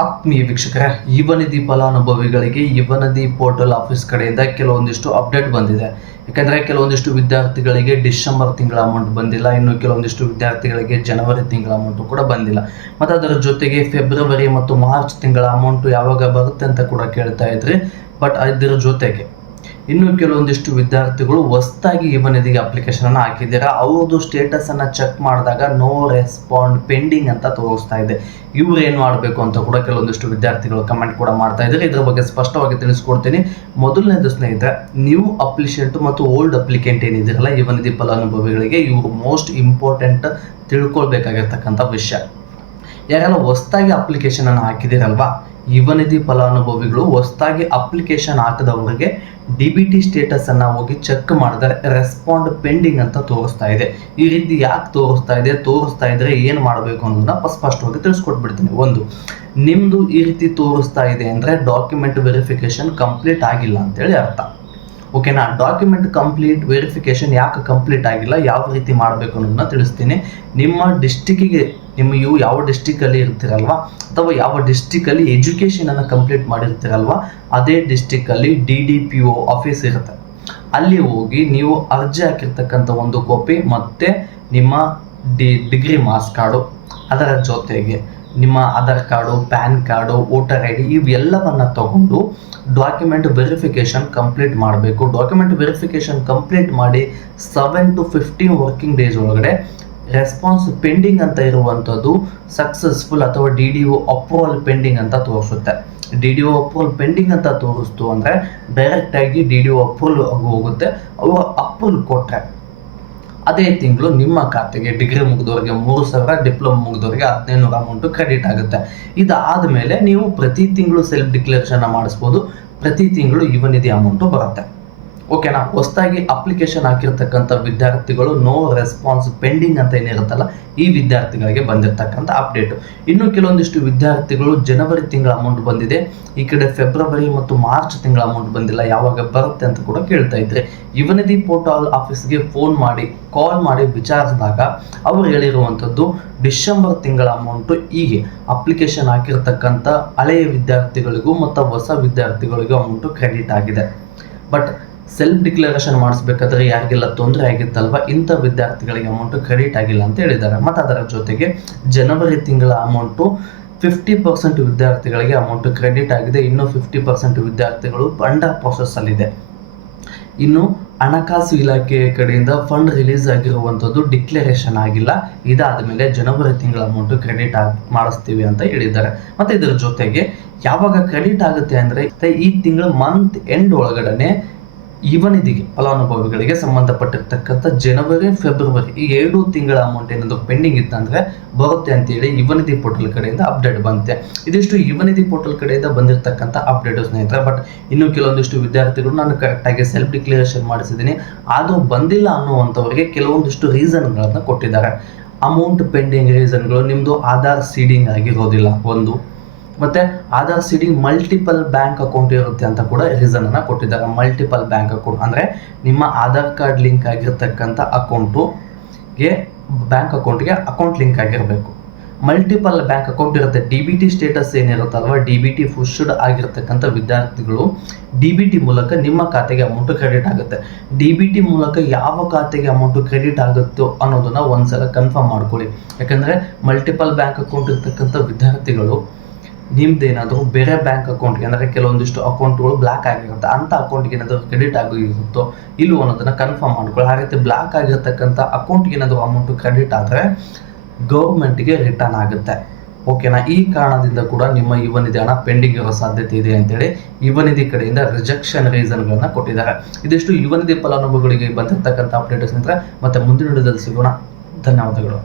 ಆತ್ಮೀಯ ವೀಕ್ಷಕರೇ, ಯುವನಿಧಿ ಫಲಾನುಭವಿಗಳಿಗೆ ಯುವನಿಧಿ ಪೋರ್ಟಲ್ ಆಫೀಸ್ ಕಡೆಯಿಂದ ಕೆಲವೊಂದಿಷ್ಟು ಅಪ್ಡೇಟ್ ಬಂದಿದೆ. ಯಾಕಂದರೆ ಕೆಲವೊಂದಿಷ್ಟು ವಿದ್ಯಾರ್ಥಿಗಳಿಗೆ ಡಿಸೆಂಬರ್ ತಿಂಗಳ ಅಮೌಂಟ್ ಬಂದಿಲ್ಲ, ಇನ್ನು ಕೆಲವೊಂದಿಷ್ಟು ವಿದ್ಯಾರ್ಥಿಗಳಿಗೆ ಜನವರಿ ತಿಂಗಳ ಅಮೌಂಟು ಕೂಡ ಬಂದಿಲ್ಲ. ಮತ್ತು ಅದರ ಜೊತೆಗೆ ಫೆಬ್ರವರಿ ಮತ್ತು ಮಾರ್ಚ್ ತಿಂಗಳ ಅಮೌಂಟು ಯಾವಾಗ ಬರುತ್ತೆ ಅಂತ ಕೂಡ ಕೇಳ್ತಾ ಇದ್ರಿ. ಬಟ್ ಇದರ ಜೊತೆಗೆ ಇನ್ನು ಕೆಲವೊಂದಿಷ್ಟು ವಿದ್ಯಾರ್ಥಿಗಳು ಹೊಸದಾಗಿ ಯುವನಿಧಿಗೆ ಅಪ್ಲಿಕೇಶನನ್ನು ಹಾಕಿದ್ದೀರಾ. ಅವ್ರದ್ದು ಸ್ಟೇಟಸನ್ನು ಚೆಕ್ ಮಾಡಿದಾಗ ನೋ ರೆಸ್ಪಾಂಡ್ ಪೆಂಡಿಂಗ್ ಅಂತ ತೋರಿಸ್ತಾ ಇದೆ. ಇವ್ರು ಏನು ಮಾಡಬೇಕು ಅಂತ ಕೂಡ ಕೆಲವೊಂದಿಷ್ಟು ವಿದ್ಯಾರ್ಥಿಗಳು ಕಮೆಂಟ್ ಕೂಡ ಮಾಡ್ತಾ ಇದ್ದಾರೆ. ಇದರ ಬಗ್ಗೆ ಸ್ಪಷ್ಟವಾಗಿ ತಿಳಿಸ್ಕೊಡ್ತೀನಿ. ಮೊದಲನೇದು ಸ್ನೇಹಿತರೆ, ನ್ಯೂ ಅಪ್ಲಿಕೆಂಟ್ ಮತ್ತು ಓಲ್ಡ್ ಅಪ್ಲಿಕೆಂಟ್ ಏನಿದಿರಲ್ಲ ಯುವನಿಧಿ ಫಲಾನುಭವಿಗಳಿಗೆ, ಇವರು ಮೋಸ್ಟ್ ಇಂಪಾರ್ಟೆಂಟ್ ತಿಳ್ಕೊಳ್ಬೇಕಾಗಿರ್ತಕ್ಕಂಥ ವಿಷಯ. ಯಾರೆಲ್ಲ ಹೊಸದಾಗಿ ಅಪ್ಲಿಕೇಶನನ್ನು ಹಾಕಿದಿರಲ್ವಾ, ಯುವನಿಧಿ ಫಲಾನುಭವಿಗಳು ಹೊಸದಾಗಿ ಅಪ್ಲಿಕೇಶನ್ ಹಾಕಿದವರಿಗೆ DBT ಸ್ಟೇಟಸನ್ನು ಹೋಗಿ ಚೆಕ್ ಮಾಡಿದ್ರೆ ರೆಸ್ಪಾಂಡ್ ಪೆಂಡಿಂಗ್ ಅಂತ ತೋರಿಸ್ತಾ ಇದೆ. ಈ ರೀತಿ ಯಾಕೆ ತೋರಿಸ್ತಾ ಇದ್ರೆ ಏನು ಮಾಡಬೇಕು ಅನ್ನೋದನ್ನ ಸ್ಪಷ್ಟವಾಗಿ ತಿಳಿಸ್ಕೊಟ್ಬಿಡ್ತೀನಿ. ಒಂದು, ನಿಮ್ಮದು ಈ ರೀತಿ ತೋರಿಸ್ತಾ ಇದೆ ಅಂದರೆ ಡಾಕ್ಯುಮೆಂಟ್ ವೆರಿಫಿಕೇಶನ್ ಕಂಪ್ಲೀಟ್ ಆಗಿಲ್ಲ ಅಂತೇಳಿ ಅರ್ಥ. ಓಕೆನಾ? ಡಾಕ್ಯುಮೆಂಟ್ ವೆರಿಫಿಕೇಶನ್ ಯಾಕೆ ಕಂಪ್ಲೀಟ್ ಆಗಿಲ್ಲ, ಯಾವ ರೀತಿ ಮಾಡಬೇಕು ಅನ್ನೋದನ್ನ ತಿಳಿಸ್ತೀನಿ. ನಿಮ್ಮ ಡಿಸ್ಟಿಕ್ಕಿಗೆ ಇವು ಯಾವ ಡಿಸ್ಟಿಕಲ್ಲಿ ಇರ್ತೀರಲ್ವ, ಅಥವಾ ಯಾವ ಡಿಸ್ಟಿಕಲ್ಲಿ ಎಜುಕೇಷನನ್ನು ಕಂಪ್ಲೀಟ್ ಮಾಡಿರ್ತೀರಲ್ವ, ಅದೇ ಡಿಸ್ಟಿಕಲ್ಲಿ DDPO ಆಫೀಸ್ ಇರುತ್ತೆ. ಅಲ್ಲಿ ಹೋಗಿ ನೀವು ಅರ್ಜಿ ಹಾಕಿರ್ತಕ್ಕಂಥ ಒಂದು ಕಾಪಿ ಮತ್ತು ನಿಮ್ಮ ಡಿಗ್ರಿ ಮಾರ್ಕ್ಸ್ ಕಾರ್ಡು, ಅದರ ಜೊತೆಗೆ ನಿಮ್ಮ Aadhaar card, PAN card, voter ID ಇವೆಲ್ಲವನ್ನು ತಗೊಂಡು ಡಾಕ್ಯುಮೆಂಟ್ ವೆರಿಫಿಕೇಷನ್ ಕಂಪ್ಲೀಟ್ ಮಾಡಬೇಕು. ಡಾಕ್ಯುಮೆಂಟ್ ವೆರಿಫಿಕೇಷನ್ ಕಂಪ್ಲೀಟ್ ಮಾಡಿ 7 to 15 ವರ್ಕಿಂಗ್ ಡೇಸ್ ಒಳಗಡೆ ರೆಸ್ಪಾನ್ಸ್ ಪೆಂಡಿಂಗ್ ಅಂತ ಇರುವಂಥದ್ದು ಸಕ್ಸಸ್ಫುಲ್ ಅಥವಾ DDO ಅಪ್ರೂವಲ್ ಪೆಂಡಿಂಗ್ ಅಂತ ತೋರಿಸುತ್ತೆ. DDO ಅಪ್ರೂವಲ್ ಪೆಂಡಿಂಗ್ ಅಂತ ತೋರಿಸ್ತು ಅಂದರೆ ಡೈರೆಕ್ಟಾಗಿ DDO ಅಪ್ರೂವಲ್ ಹೋಗುತ್ತೆ. ಅವರು ಅಪ್ರೂವಲ್ ಕೊಟ್ಟರೆ ಅದೇ ತಿಂಗಳು ನಿಮ್ಮ ಖಾತೆಗೆ ಡಿಗ್ರಿ ಮುಗಿದವರಿಗೆ 3,000, ಡಿಪ್ಲೊಮಾ ಮುಗಿದವರಿಗೆ 1,500 ಅಮೌಂಟು ಕ್ರೆಡಿಟ್ ಆಗುತ್ತೆ. ಇದಾದ ಮೇಲೆ ನೀವು ಪ್ರತಿ ತಿಂಗಳು ಸೆಲ್ಫ್ ಡಿಕ್ಲೇರೇಷನ್ ಮಾಡಿಸ್ಬೋದು. ಪ್ರತಿ ತಿಂಗಳು ಯುವನಿಧಿ ಅಮೌಂಟು ಬರುತ್ತೆ. ಓಕೆನಾ? ಹೊಸದಾಗಿ ಅಪ್ಲಿಕೇಶನ್ ಹಾಕಿರ್ತಕ್ಕಂಥ ವಿದ್ಯಾರ್ಥಿಗಳು ನೋ ರೆಸ್ಪಾನ್ಸ್ ಪೆಂಡಿಂಗ್ ಅಂತ ಏನಿರುತ್ತಲ್ಲ, ಈ ವಿದ್ಯಾರ್ಥಿಗಳಿಗೆ ಬಂದಿರತಕ್ಕಂಥ ಅಪ್ಡೇಟು. ಇನ್ನು ಕೆಲವೊಂದಿಷ್ಟು ವಿದ್ಯಾರ್ಥಿಗಳು ಜನವರಿ ತಿಂಗಳ ಅಮೌಂಟ್ ಬಂದಿದೆ, ಈ ಕಡೆ ಫೆಬ್ರವರಿ ಮತ್ತು ಮಾರ್ಚ್ ತಿಂಗಳ ಅಮೌಂಟ್ ಬಂದಿಲ್ಲ, ಯಾವಾಗ ಬರುತ್ತೆ ಅಂತ ಕೂಡ ಕೇಳ್ತಾ ಇದ್ರೆ ಯುವನಿಧಿ ಪೋರ್ಟಲ್ ಆಫೀಸ್ಗೆ ಕಾಲ್ ಮಾಡಿ ವಿಚಾರಿಸಿದಾಗ ಅವರು ಹೇಳಿರುವಂಥದ್ದು ಡಿಸೆಂಬರ್ ತಿಂಗಳ ಅಮೌಂಟು ಹೀಗೆ ಅಪ್ಲಿಕೇಶನ್ ಹಾಕಿರ್ತಕ್ಕಂಥ ಹಳೆಯ ವಿದ್ಯಾರ್ಥಿಗಳಿಗೂ ಮತ್ತು ಹೊಸ ವಿದ್ಯಾರ್ಥಿಗಳಿಗೂ ಅಮೌಂಟು ಕ್ರೆಡಿಟ್ ಆಗಿದೆ. ಬಟ್ ಸೆಲ್ಫ್ ಡಿಕ್ಲರೇಷನ್ ಮಾಡಿಸ್ಬೇಕಾದ್ರೆ ಯಾರಿಗೆಲ್ಲ ತೊಂದರೆ ಆಗಿತ್ತಲ್ವ, ಇಂಥ ವಿದ್ಯಾರ್ಥಿಗಳಿಗೆ ಅಮೌಂಟು ಕ್ರೆಡಿಟ್ ಆಗಿಲ್ಲ ಅಂತ ಹೇಳಿದ್ದಾರೆ. ಮತ್ತು ಅದರ ಜೊತೆಗೆ ಜನವರಿ ತಿಂಗಳ ಅಮೌಂಟು 50% ವಿದ್ಯಾರ್ಥಿಗಳಿಗೆ ಅಮೌಂಟು ಕ್ರೆಡಿಟ್ ಆಗಿದೆ. ಇನ್ನು 50% ವಿದ್ಯಾರ್ಥಿಗಳು ಅಂಡರ್ ಪ್ರೊಸೆಸ್ಸಲ್ಲಿದೆ. ಇನ್ನು ಹಣಕಾಸು ಇಲಾಖೆಯ ಕಡೆಯಿಂದ ಫಂಡ್ ರಿಲೀಸ್ ಆಗಿರುವಂಥದ್ದು ಡಿಕ್ಲರೇಷನ್ ಆಗಿಲ್ಲ. ಇದಾದ ಮೇಲೆ ಜನವರಿ ತಿಂಗಳ ಅಮೌಂಟು ಕ್ರೆಡಿಟ್ ಮಾಡಿಸ್ತೀವಿ ಅಂತ ಹೇಳಿದ್ದಾರೆ. ಮತ್ತು ಇದರ ಜೊತೆಗೆ ಯಾವಾಗ ಕ್ರೆಡಿಟ್ ಆಗುತ್ತೆ ಅಂದರೆ ಈ ತಿಂಗಳ ಮಂತ್ ಎಂಡ್ ಒಳಗಡೆ ಯುವನಿಧಿಗೆ ಫಲಾನುಭವಿಗಳಿಗೆ ಸಂಬಂಧಪಟ್ಟಿರ್ತಕ್ಕಂಥ ಜನವರಿ, ಫೆಬ್ರವರಿ ಈ 2 ತಿಂಗಳ ಅಮೌಂಟ್ ಏನಾದರೂ ಪೆಂಡಿಂಗ್ ಇತ್ತಂದರೆ ಬರುತ್ತೆ ಅಂತೇಳಿ ಯುವನಿಧಿ ಪೋರ್ಟಲ್ ಕಡೆಯಿಂದ ಅಪ್ಡೇಟ್ ಬಂತೆ. ಇದಿಷ್ಟು ಯುವನಿಧಿ ಪೋರ್ಟಲ್ ಕಡೆಯಿಂದ ಬಂದಿರತಕ್ಕಂಥ ಅಪ್ಡೇಟು ಸ್ನೇಹಿತರೆ. ಬಟ್ ಇನ್ನು ಕೆಲವೊಂದಿಷ್ಟು ವಿದ್ಯಾರ್ಥಿಗಳು ನಾನು ಕರೆಕ್ಟಾಗಿ ಸೆಲ್ಫ್ ಡಿಕ್ಲರೇಷನ್ ಮಾಡಿಸಿದ್ದೀನಿ, ಆದರೂ ಬಂದಿಲ್ಲ ಅನ್ನುವಂಥವ್ರಿಗೆ ಕೆಲವೊಂದಿಷ್ಟು ರೀಸನ್ಗಳನ್ನು ಕೊಟ್ಟಿದ್ದಾರೆ. ಅಮೌಂಟ್ ಪೆಂಡಿಂಗ್ ರೀಸನ್ಗಳು, ನಿಮ್ಮದು ಆಧಾರ್ ಸೀಡಿಂಗ್ ಆಗಿರೋದಿಲ್ಲ ಒಂದು, ಮತ್ತು Aadhaar seeding multiple bank account ಇರುತ್ತೆ ಅಂತ ಕೂಡ ರೀಸನನ್ನು ಕೊಟ್ಟಿದ್ದಾರೆ. ಮಲ್ಟಿಪಲ್ ಬ್ಯಾಂಕ್ ಅಕೌಂಟ್ ಅಂದರೆ ನಿಮ್ಮ ಆಧಾರ್ ಕಾರ್ಡ್ ಲಿಂಕ್ ಆಗಿರ್ತಕ್ಕಂಥ ಬ್ಯಾಂಕ್ ಅಕೌಂಟ್ಗೆ ಅಕೌಂಟ್ ಲಿಂಕ್ ಆಗಿರಬೇಕು. ಮಲ್ಟಿಪಲ್ ಬ್ಯಾಂಕ್ ಅಕೌಂಟ್ ಇರುತ್ತೆ. DBT ಸ್ಟೇಟಸ್ ಏನಿರುತ್ತಲ್ವ, DBT ಪುಷ್ಡ್ ಆಗಿರ್ತಕ್ಕಂಥ ವಿದ್ಯಾರ್ಥಿಗಳು DBT ಮೂಲಕ ನಿಮ್ಮ ಖಾತೆಗೆ ಅಮೌಂಟು ಕ್ರೆಡಿಟ್ ಆಗುತ್ತೆ. DBT ಮೂಲಕ ಯಾವ ಖಾತೆಗೆ ಅಮೌಂಟು ಕ್ರೆಡಿಟ್ ಆಗುತ್ತೋ ಅನ್ನೋದನ್ನು ಒಂದ್ಸಲ ಕನ್ಫರ್ಮ್ ಮಾಡ್ಕೊಳ್ಳಿ. ಯಾಕಂದರೆ ಮಲ್ಟಿಪಲ್ ಬ್ಯಾಂಕ್ ಅಕೌಂಟ್ ಇರ್ತಕ್ಕಂಥ ವಿದ್ಯಾರ್ಥಿಗಳು ನಿಮ್ದೇನಾದರೂ ಬೇರೆ ಬ್ಯಾಂಕ್ ಅಕೌಂಟ್ಗೆ, ಅಂದರೆ ಕೆಲವೊಂದಿಷ್ಟು ಅಕೌಂಟ್ಗಳು ಬ್ಲಾಕ್ ಆಗಿರುತ್ತೆ, ಅಂಥ ಅಕೌಂಟ್ಗೆ ಏನಾದರೂ ಕ್ರೆಡಿಟ್ ಆಗಿರುತ್ತೋ ಇಲ್ಲವೋ ಅನ್ನೋದನ್ನು ಕನ್ಫರ್ಮ್ ಮಾಡ್ಕೊಳ್ಳಿ. ಆ ರೀತಿ ಬ್ಲಾಕ್ ಆಗಿರ್ತಕ್ಕಂಥ ಅಕೌಂಟ್ಗೆ ಏನಾದರೂ ಅಮೌಂಟು ಕ್ರೆಡಿಟ್ ಆದರೆ ಗೌರ್ಮೆಂಟ್ಗೆ ರಿಟರ್ನ್ ಆಗುತ್ತೆ. ಓಕೆನಾ? ಈ ಕಾರಣದಿಂದ ಕೂಡ ನಿಮ್ಮ ಯುವನಿಧಿ ಹಣ ಪೆಂಡಿಂಗ್ ಇರೋ ಸಾಧ್ಯತೆ ಇದೆ ಅಂತೇಳಿ ಯುವನಿಧಿ ಕಡೆಯಿಂದ ರಿಜೆಕ್ಷನ್ ರೀಸನ್ಗಳನ್ನು ಕೊಟ್ಟಿದ್ದಾರೆ. ಇದಿಷ್ಟು ಯುವನಿಧಿ ಫಲಾನುಭವಿಗಳಿಗೆ ಬಂದಿರತಕ್ಕಂಥ ಅಪ್ಡೇಟ್ಸ್. ಮತ್ತೆ ಮುಂದಿನ ವಿಡಿಯೋದಲ್ಲಿ ಸಿಗೋಣ. ಧನ್ಯವಾದಗಳು.